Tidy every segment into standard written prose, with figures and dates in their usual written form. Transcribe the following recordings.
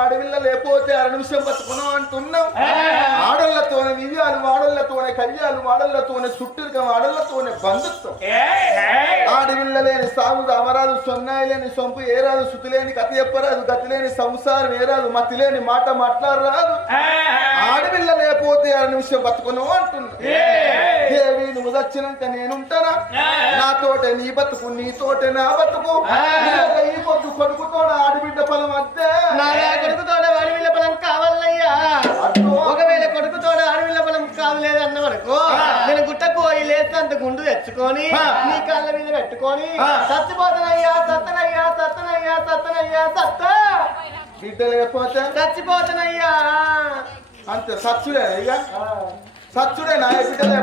ఆడవిల్ల లేకపోతే అర నిమిషం బతుకున్నాం అంటున్నాం. ఆడళ్లతోనే విజయాలు, ఆడళ్లతోనే కళ్యాలు, ఆడళ్లతోనే చుట్టూరుకం, ఆడళ్లతోనే బంధుత్వం. ఆడవిల్ల లేని సాగు అమరాదు, సొన్నాయి లేని సొంపు ఏరాదు, శృతి లేని కథ చెప్పరాదు, గతి లేని సంసారం ఏరాదు, మతి లేని మాట మాట్లాడరాదు. ఆడవిల్ల లేకపోతే అర నిమిషం బతుకున్నాం అంటున్నా. దేవి నువ్వు వచ్చినాక నేనుంటానా? నాతోటే నీ బతుకు, నీతోటే నా బతుకు. ఈ పొద్దు కొడుకుతో ఆడబిడ్డ పొలం అద్దే. కొడుకుతోడ ఆడవిల్ల పొలం కావాలయ్యా. ఒకవేళ కొడుకుతోడ ఆడవిల్ల పొలం కావలేదు అన్నవనుకో, నేను గుట్టకు పోయి లేదంత గుండు తెచ్చుకొని నీ కాళ్ళ మీద పెట్టుకొని చచ్చిపోతానయ్యా, సత్తనయ్యా, సత్తనయ్యా, సత్తనయ్యా, సత్త. బిడ్డ లేకపోతే చచ్చిపోతానయ్యా. అంతే సచ్చుడే. ఇక సచ్చుడే నా బిడ్డలే.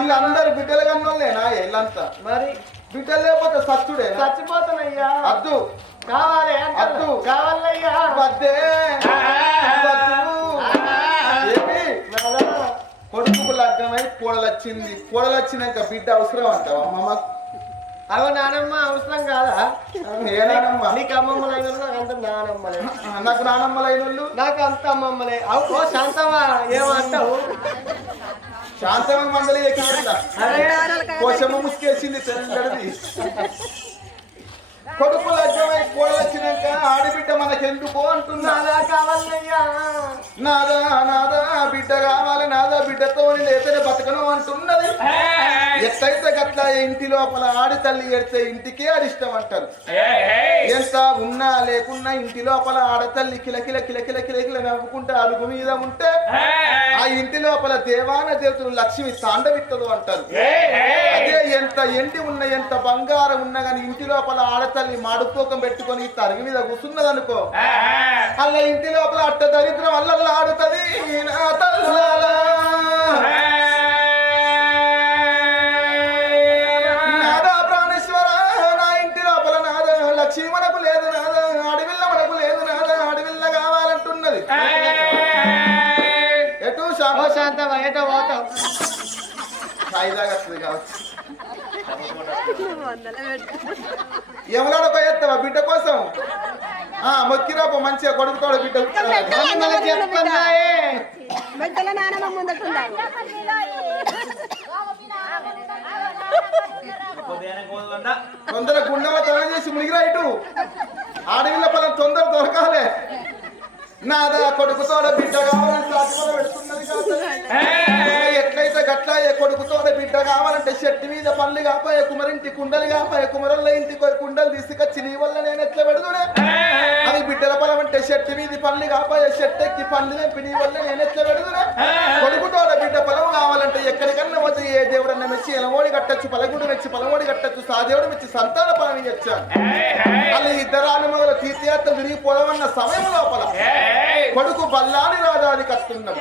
వీళ్ళందరూ బిడ్డలు కన్నా నా ఇల్లంతా. మరి బిడ్డలు లేకపోతే సచ్చుడే. చచ్చిపోతానయ్యా. అద్దు కావాలి, అద్దు కావాలయ్యా. వద్దే. కొడుకు లగ్నమై కోడలు వచ్చింది. కోడలు వచ్చినాక బిడ్డ అవసరం అంటావా అమ్మమ్మ? అవ నానమ్మ అవసరం కాదా? ఏ నానమ్మ? నీకు అమ్మమ్మలైన నాకు అంత నానమ్మలే. నాకు నానమ్మలైన వాళ్ళు నాకు అంత అమ్మమ్మలే. అవు శాంతమా ఏమంటావు? శాంతమ మండలి ఎక్కిందా? కోశమ్మ ముసుకేసింది తెలంగాణది. కొడుకు లగ్నమై కోడలు వచ్చినాక ఆడబిడ్డ మనకెందుకు అంటున్నా. కావాలయ్యా. నాదా నాదా బిడ్డ కావాలి, నాదా బిడ్డతో లేతనే బతకను అంటున్నది. ఎట్లయితే గట్ల ఇంటి లోపల ఆడి తల్లి ఎడితే ఇంటికే అరిష్టం అంటారు. ఎంత ఉన్నా లేకున్నా ఇంటి లోపల ఆడతల్లి కిలకిల కిలకిల కిలకిల నవ్వుకుంటే అరుగు మీద ఉంటే ఆ ఇంటి లోపల దేవాన దేవతలు లక్ష్మి తాండవిత్తదు అంటారు. అదే ఎంత ఎండి ఉన్న, ఎంత బంగారం ఉన్నా గాని ఇంటి లోపల ఆడతల్లి మాడుకోకం పెట్టుకొని తరిగి మీద కూర్చున్నదనుకో, అలా ఇంటి లోపల అట్ట దరిద్రం అల్లల్లా ఆడుతుంది. నా తల్లాలా నాదా ప్రాణేశ్వర, నా ఇంటి లోపల నాదా లక్ష్మి మనకు లేదు, నాదా ఆడవిల్ల మనకు లేదు, నాదా ఆడవిల్ల కావాలంటున్నది. ఎటు శాంతమా ఎటో పోతావు? సాయిదాగా వస్తుంది కావచ్చు. ఎవలాడ పోయేస్తావా బిడ్డ కోసం? మొక్కిరాపో మంచిగా కొడుకుతాడు బిడ్డ. తొందర గుండెలో తొలగ చేసి మునిగిరా ఇటు. ఆడవిల్ల పొలం తొందర దొరకాలే. నాదా కొడుకుతోడ బిడ్డ కావాలని పెడుతున్నది కాదు. ఎట్లయితే గట్లా కొడుకుతోడ బిడ్డ కావాలంటే చెట్టు మీద పళ్ళు కాపాయే, కుమరింటి కుండలు కాపాయే, కుమరల్ల ఇంటికి కుండలు తీసుకొచ్చి నీ వల్ల నేను ఎట్లా పెడుతున్నా. అవి బిడ్డల పొలం అంటే చెట్టు మీద పళ్ళు కాపాయే, చెట్టు ఎక్కి పళ్ళు తెంపి నీ వల్ల నేను ఎట్లా పెడుతున్నా. కొడుకుతోడ బిడ్డ పొలం కావాలంటే ఎక్కడికన్నా వచ్చి ఏ దేవుడన్నా మెచ్చి ఎలమోడి కట్టచ్చు, పలగుడు మెచ్చి పలమోడి కట్టచ్చు, సాదేవుడు మెచ్చి సంతాన పలం ఇచ్చాను. మళ్ళీ ఇద్దరాలు మొదలు తీర్థయాత్రలు తిరిగిపోదామన్న సమయం లోపల కొడుకు బల్లాని రాజాది కట్టున్నాడు.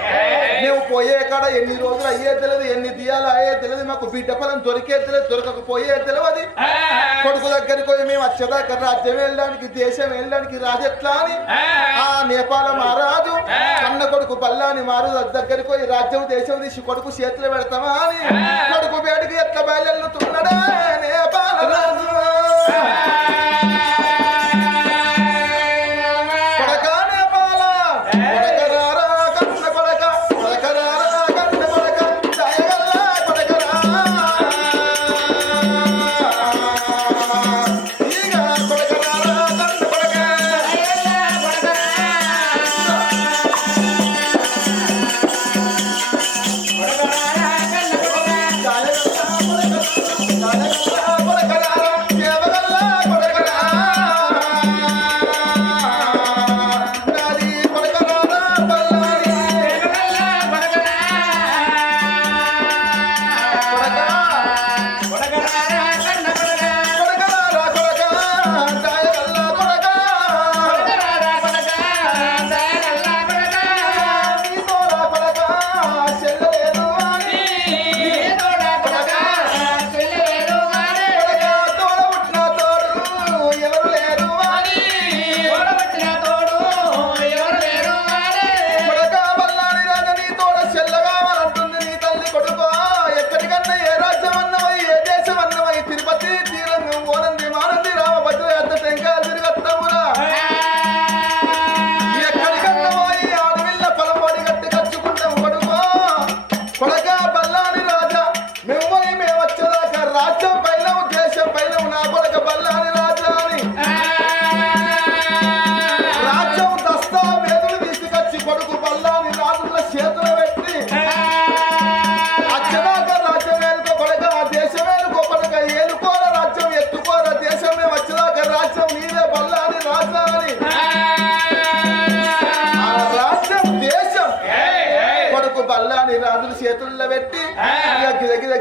మేము పోయే కాడ ఎన్ని రోజులు అయ్యే తెలియదు, ఎన్ని దియాలు అయ్యే తెలియదు, మాకు బిడ్డ ఫలం దొరికే తెలియదు, దొరకకపోయే తెలియదు. కొడుకు దగ్గరికి పోయి మేము వచ్చేదాకా రాజ్యం వెళ్ళడానికి, దేశం వెళ్ళడానికి రాజెట్లా అని ఆ నేపాల మహారాజు కన్న కొడుకు బల్లాని మారు దగ్గరికి పోయి రాజ్యం దేశం తీసి కొడుకు చేతులు పెడతామా అని కొడుకు బయటకు ఎట్లా బయలుతున్నాడా నేపాల రాజు.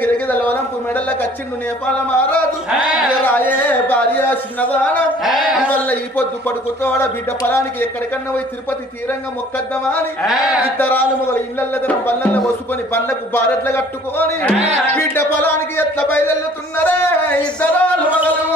గిరగిదల వలంపు మెడల్ల కచ్చిండు నేపాల మహారాజు రాయే భార్య చిన్నదాన వల్ల ఈ పొద్దు కొడుకుతోడ బిడ్డ పొలానికి ఎక్కడికన్నా పోయి తిరుపతి తీరంగా మొక్కద్దామా అని ఇద్దరాలు మొగలు ఇళ్ళల్లో బల్లల్లో వసుకొని పళ్ళకు బారెట్ల కట్టుకొని బిడ్డ పొలానికి ఎట్లా బయలుతున్నారే ఇద్దరాలు మొగలు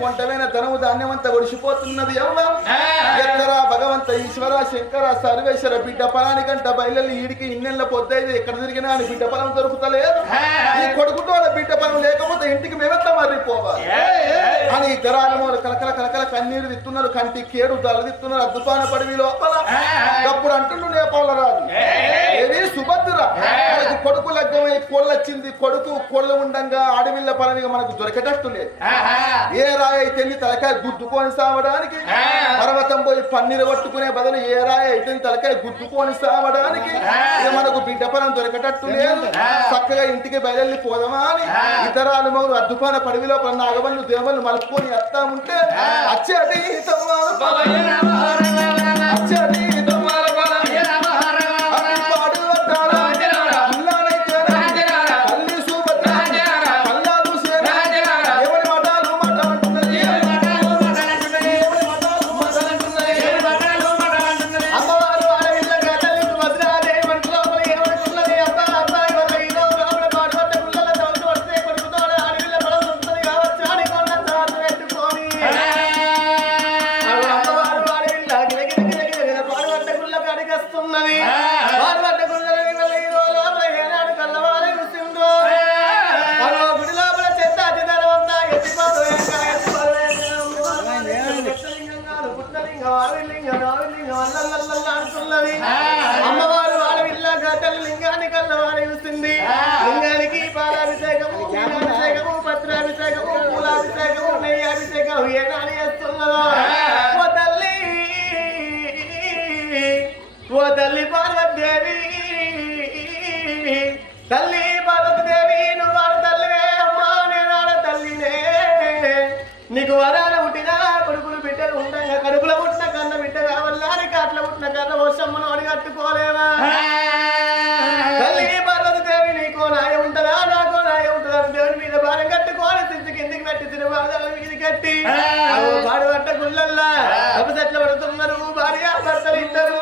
కొంటమైన ధనము ధాన్యమంతా ఒడిసిపోతున్నది ఎక్కరా భగవంత ఈశ్వర శంకర సర్వేశ్వర బిడ్డ పొలానికంట బయలు ఈడికి ఇన్నెళ్ళ పొద్దైతే ఎక్కడ తిరిగినా అని బిడ్డ పొలం దొరుకుతలేదు ఈ కొడుకుతో బిడ్డ పొలం లేకపోతే ఇంటికి మేమెత్త మర్రిపోవాలి అని ఇద్దరాలమూలు కలకల కలకల కన్నీరు విత్తున్నారు కంటి కేడు దళదిత్తున్నారు అద్దుపాన పడివి లోపల అప్పుడు అంటుండు నేపాల రాజు ఏది సుభద్ర మనకు కొడుకు లగ్గమై కోళ్ళొచ్చింది కొడుకు కోళ్ళ ఉండంగా ఆడవిళ్ళ పరమిగా మనకు దొరికేటట్టు లేదు ఏ రాయి అయితే తలకాయ గుద్దుకొని సావడానికి పర్వతం పోయి పన్నీరు పట్టుకునే బదులు ఏ రాయి అయితే తలకాయ గుద్దుకొని సావడానికి మనకు బిడ్డ పొలం దొరికేటట్టు లేదు చక్కగా ఇంటికి బయలుదేరి పోదామా అని ఇతరాలు మౌలు అద్దుపాన పడివిలో నాగవల్లు దేవలు మలుపుకొని వస్తా ఉంటే అచ్చటి అచ్చటి అమ్మవారు ఆడవిల్ల గట్టలు లింగాన్ని కల్లవారి చూస్తుంది లింగానికి పాలాభిషేకము జ్ఞానాభిషేకము పత్రాభిషేకము పూలాభిషేకము నెయ్యాభిషేకం ఏనాడు చేస్తున్నదో ఓ తల్లి పార్వతీదేవి తల్లి పార్వతీదేవి నువ్వు వాడు తల్లివే అమ్మా నేనాడ తల్లినే నీకు వరాన పుట్టిన కొడుకులు బిడ్డలు ఉండగా కడుపుల పుట్టిన కన్న బిడ్డ కావాలని కాట్ల పుట్టిన కన్న వర్షమ్మను అడిగట్టుకోలేవా తల్లి పార్వతీదేవి నీకో నాయ ఉంటుందా నాకో నాయ ఉంటుందా దేవుని మీద భారం కట్టుకోని తిరిగి కిందికి పెట్టి తిరువాదాల మీద కట్టి పాడు పట్ట గుళ్ళల్లా అపసెట్ల పడుతున్నారు భార్య భర్తలు ఇద్దరు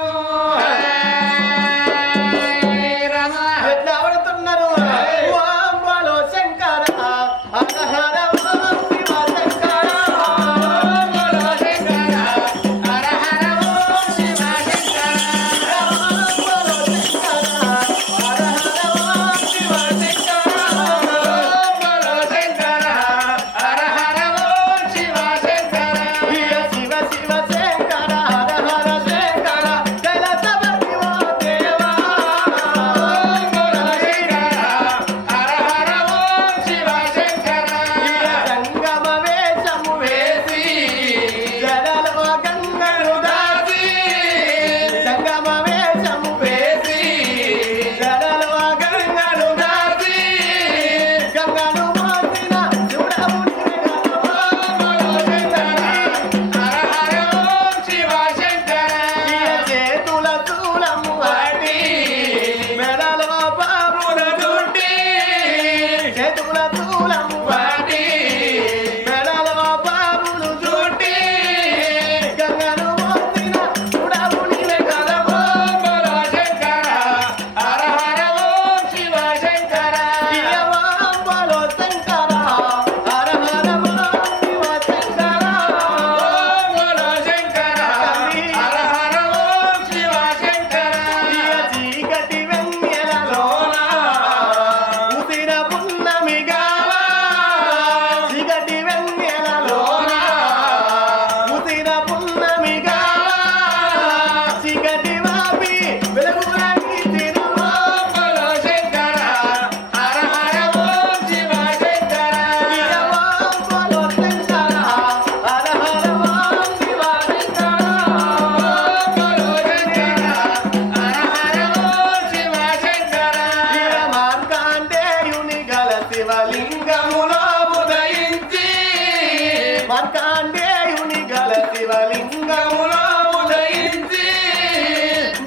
మార్కండేయుని గల శివలింగములో ఉదయించి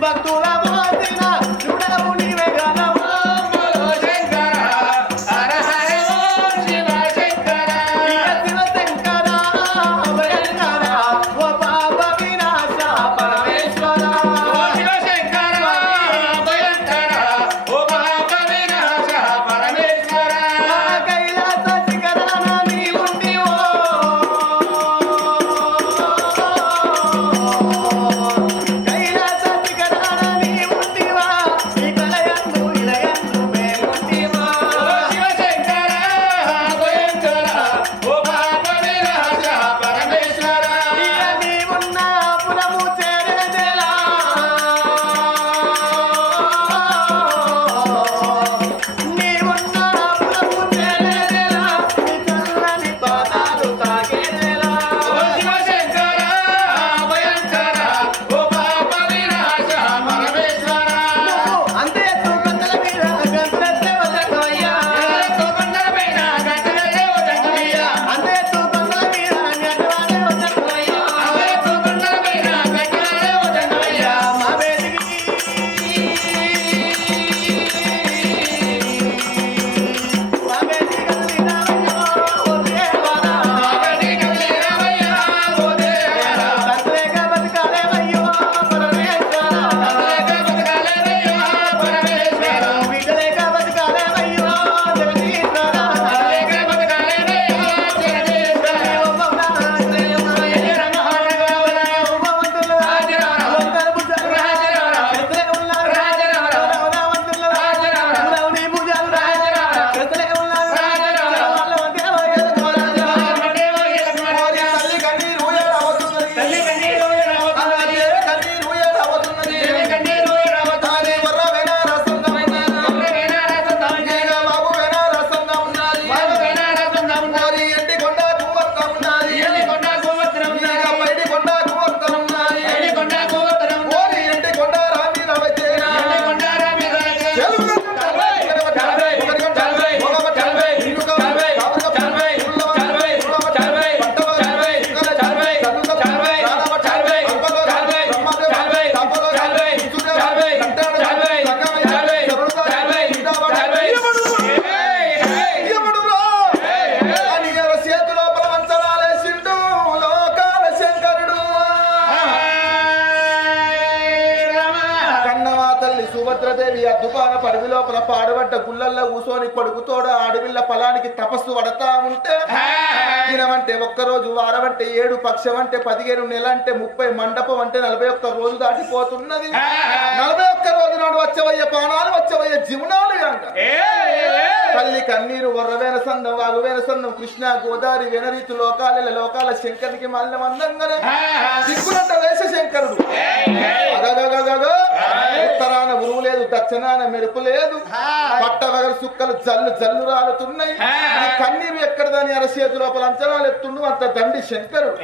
భక్తుల మోసిన శివుడవు నీవే గలవు శంకర హర హర శివ శంకర శివశంకర భయంకర ఓ పాప వినాశ పరమేశ్వర శివశంకర భయంకర ఓ పాప వినాశ పరమేశ్వర కైలాస శిఖరాన నీవుండివో కైలాస శిఖరాన నీవుండివా ఇకలయందు ఇలయందు మేముండివా శివశంకర భయంకర ఓ పాప వినాశ పరమేశ్వర నీవున్న పురము చేరేదెలా నీవున్న పురము చేరేదెలా నీ చల్లని పాదాలు తాకేదెలా శివశంకర భయంకర ఓ పాప వినాశ పరమేశ్వర అంతే తూకందల మీద గంతులెత్తే వదకవయ్యా తూకందల మీద గంతులెత్తే వదకవయ్యా అంతే తూకందల మీద గంతులెత్తే వదకవయ్యా అంతే తూకందల మీద గంతులెత్తే వదకవయ్యా మా వేదికి మా వేదికి కదిలినావయ్యో ఓ దేవరా మా వేదికి కదిలినావయ్యా ఓ దేవరా సంతలేక బతకాలేవయ్యో పరమేశ్వర సంతలేక బతకాలేవయ్యో పరమేశ్వర బిడ్డలేక బతకాలేవయ్యో జగదీశ్వర సంతలేక బతకాలేవయ్యో జగదీశ్వర ఓ మౌనాశ్రయమయ్య రమహానగవన ఓ భవంతుల రాజరామ వందన భుజాలు రాజరామ ఎత్రే ఉన్నారు రాజరామ రవణవంతుల రాజరామ రవణి భుజాలు రాజరామ ఎత్రే ఉన్నారు రాజరామ వాళ్ళ దేవయ్య రాజరామ దేవయ్య ఓరి తల్లి కన్నీరు ఏడవతున్నది. తల్లి కన్నీరు రావతున్నది దేవి కన్నీరు ఏడవతున్నది. దేవి కన్నీరు రావతున్నది తానే వర్రవేనా రసంగా ఉన్నది. వేనారసంగా ఇక బాబు వేనా రసంగా ఉన్నది. బాబు వేనారసంగా ఉన్నది ఓరి ఎండి కొండ గువ్వత్త ఉన్నది. ఎల్లి కొండ గోవత్రం ఇక ఉన్నది పైడి కొండ గువ్వత్త ఉన్నది. ఎల్లి కొండ గోవత్రం ఉన్నది ఓరి ఎండి కొండ రామి రవచేనా. ఎల్లి కొండ రామి రాజే చెలుగు చల్వై చల్వై చల్వై చల్వై చల్వై చల్వై చల్వై చల్వై చల్వై చల్వై చల్వై చల్వై చల్వై చల్వై చల్వై చేతిలో ప్రవంచనాలేసిండు లోకాల శంకరుడు. కన్నవా తల్లి సుభద్రదేవి అద్దుపాన పడవి లోపల పాడబడ్డ గుళ్ళల్లో కూసోని కొడుకుతోడ అడవిళ్ళ పొలానికి తపస్సు పడతా ఉంటే దినమంటే ఒక్కరోజు వారం అంటే 7 పక్షం అంటే 15 నెల అంటే 30 మండపం అంటే 41 రోజు దాటిపోతున్నది. 41 రోజు నాడు వచ్చవయ్య పానాలు వచ్చవయ్య జీవనాలు అంట. తల్లి కన్నీరు వర్రవేన సందం వాగువేన సందం కృష్ణ గోదావరి వెనరీతు లోకాల శంకరునికి మళ్ళీ మందంగానే దిక్కునంట వేష శంకరుడు. అగగగగగో, ఉత్తరాన ఉరువు లేదు, దక్షిణాన మెరుపు లేదు, పట్టవగల సుక్కలు జల్లు జల్లు రాలుతున్నాయి. ఈ కన్నీరు ఎక్కడదని అరచేతి లోపల అంచనాలు ఎత్తుండు అంత దండి శంకరుడు.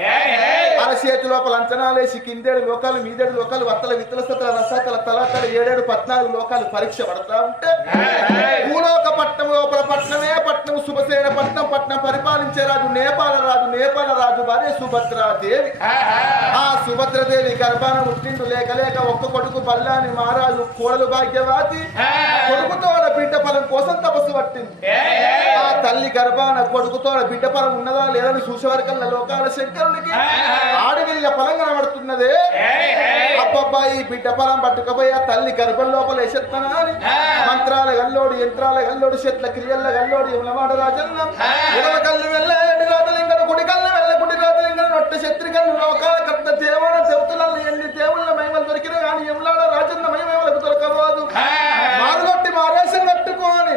అరచేతి లోపల అంచనాలేసి కిందేడు లోకాలు మీదేడు లోకాలు వత్తల విత్తల సతల రసతల తలతల 7 14 లోకాలు పరీక్ష పడతా ఉంటే భూలోక పట్నం లోపల పట్నమే పట్నం శుభసేన పట్నం పరిపాలించే రాజు నేపాల రాజు భార్య సుభద్రాదేవి. ఆ సుభద్రదేవి గర్భాన పుట్టిండు లేక లేక ఒక్క కొడుకు బల్లాని మహారాజు కోడలు భాగ్యవాతి కొడుకుతోడ బిడ్డ ఫలం కోసం తపస్సు పట్టింది. ఆ తల్లి గర్భాన కొడుకుతోడ బిడ్డ ఫలం ఉన్నదా లేదని చూసేవారికల్లా లోకాల శంకరునికి ఆడవిల్ల ఫలం కనబడుతున్నదే. అబ్బబ్బా ఈ బిడ్డ ఫలం పట్టుకపోయి ఆ తల్లి గర్భం లోపల వేసేస్తానా అని మంత్రాల గల్లోడు యంత్రాల గల్లోడు చెట్ల క్రియల్ల గల్లోడు యములవాడ రాజన్నం ఎడమ కళ్ళు వెళ్ళ ఎడి రాతలింగడు కుడి కళ్ళు వెళ్ళ కుడి రాతలింగడు నొట్ట శత్రికల్లు లోకాల కర్త దేవన దేవతలను ఎన్ని దేవుళ్ళ మహిమలు దొరికినా కానీ యములాడ రాజన్న మహిమలకు దొరకబోదు. మారుగొట్టి మారేసం కట్టుకొని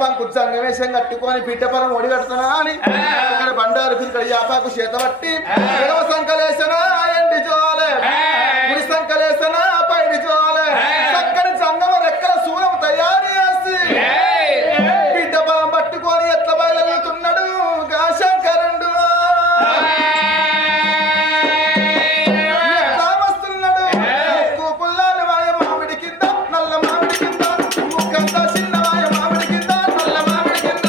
పంకు సంగమేశం కట్టుకొని బిడ్డ పరం ఒడి కడుతున్నా అని ఇక్కడ బండారు ఇక్కడ యాపాకు చేత పట్టి ఎడవ సంకలేసన ఎండి జోలే గుడి సంకలేసన పైడి జోలే చక్కని సంగమ రెక్కల శూలం తయారు చేసి బిడ్డ పరం పట్టుకొని ఎట్ల బయలుతున్నాడు శంకరుడు. ఎట్లా వస్తున్నాడు ముక్కు పుల్లాలు వాయ మామిడి కింద నల్ల మామిడి కింద ముక్కంతా చిన్న వాయ మామిడి కింద నల్ల మామిడి కింద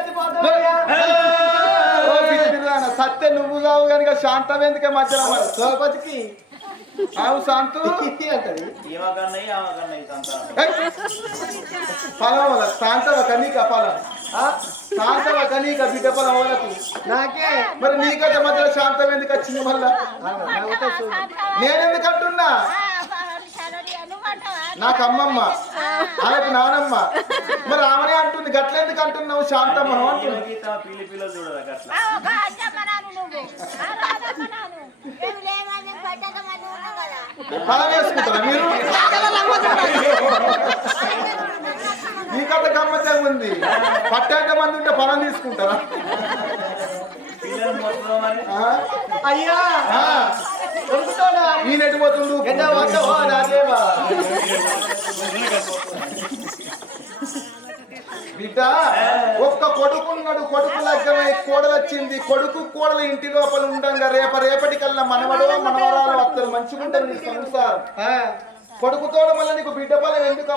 చచ్చిపోతావయ్యా ఓ పిచ్చిరాన సత్య నువ్వు కావు కనుక శాంతం ఎందుకే మధ్యలో మరి? సోపతికి ఆవు శాంతు అంటది ఫలం శాంతవ కనీక ఫలం శాంతవ కనీక బిడ్డ ఫలం వాళ్ళకు నాకే మరి నీకంటే మధ్యలో శాంతం ఎందుకు వచ్చింది మళ్ళా నేనెందుకు అంటున్నా నాకు అమ్మమ్మ ఆమెకు నానమ్మ మరి ఆమెనే అంటుంది గట్ల ఎందుకు అంటున్నావు శాంతమ్మ అంటుంది ఫలం వేసుకుంటారా మీరు ఈ కథ గమ్మత్తంగా ఉంది పట్టేంత మంది ఉంటే ఫలం తీసుకుంటారా అయ్యా ఆ, దొరుకుతాడా ఈయన ఎటుపోతుండు ఎంత వస్తావో నాదేవా బిడ్డ ఒక్క కొడుకున్నాడు కొడుకు లగ్గమై కోడలు వచ్చింది కొడుకు కోడలు ఇంటి లోపల ఉండగా రేపటికల్లా మనవడో మనవరాలు వస్తారు మంచిగా ఉంటుంది నీ సంసారం కొడుకుతోడు మళ్ళీ నీకు బిడ్డ ఫలం ఎందుకు